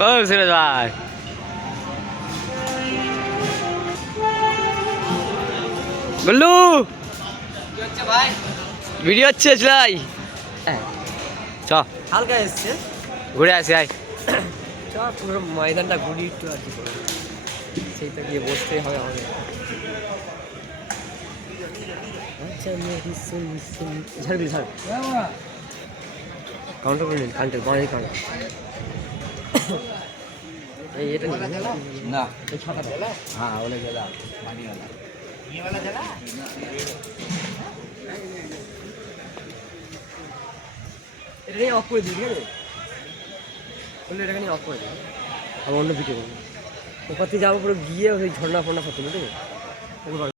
ও সিরাজ ভাই গুল্লু ভাই ভিডিও হচ্ছে চলাই চ হালকা এসছে ঘুরে আসি আয় চ পুরো ময়দানটা ঘুরি একটু আর কি করে সেইটা গিয়ে বসতেই হবে আমাদের আচ্ছা ঝাড়বি ঝাড় কাউন্টার করে নিন কাউন্টার বাড়ি কাউন্টার এই এটা না এই ছটা হ্যাঁ ওলে গেলা পানি वाला ये वाला चला এটা নিয়ে অফ করে দিই ঠিক আছে বললে এটাকে নিয়ে অফ করে দিই আমি অন্য ভিডিও করবো ওপার থেকে যাবো পুরো গিয়ে ওই ঝর্ণা ফর্ণা করতে ঠিক আছে